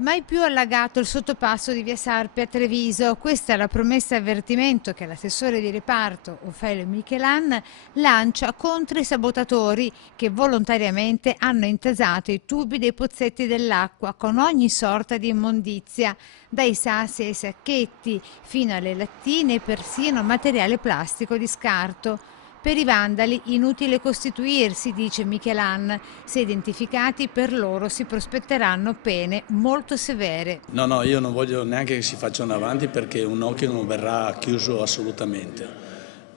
Mai più allagato il sottopasso di Via Sarpi a Treviso. Questa è la promessa avvertimento che l'assessore di reparto, Ofelio Michelan, lancia contro i sabotatori che volontariamente hanno intasato i tubi dei pozzetti dell'acqua con ogni sorta di immondizia, dai sassi ai sacchetti fino alle lattine e persino materiale plastico di scarto. Per i vandali inutile costituirsi, dice Michelan, se identificati per loro si prospetteranno pene molto severe. No, io non voglio neanche che si facciano avanti perché un occhio non verrà chiuso assolutamente.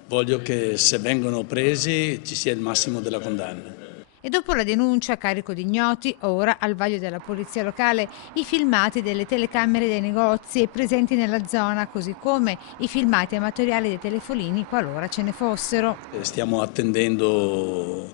Voglio che se vengono presi ci sia il massimo della condanna. E dopo la denuncia a carico di ignoti, ora al vaglio della polizia locale, i filmati delle telecamere dei negozi presenti nella zona, così come i filmati amatoriali dei telefonini qualora ce ne fossero. Stiamo attendendo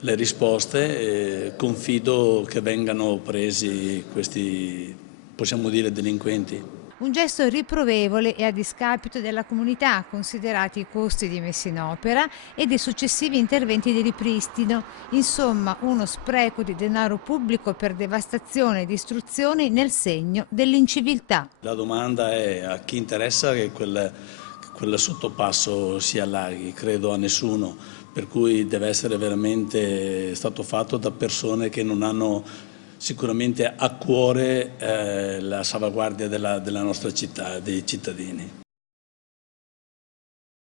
le risposte e confido che vengano presi questi, possiamo dire, delinquenti. Un gesto riprovevole e a discapito della comunità, considerati i costi di messa in opera e dei successivi interventi di ripristino. Insomma, uno spreco di denaro pubblico per devastazione e distruzioni nel segno dell'inciviltà. La domanda è a chi interessa che quel sottopasso si allaghi, credo a nessuno, per cui deve essere veramente stato fatto da persone che non hanno sicuramente a cuore la salvaguardia della nostra città, dei cittadini.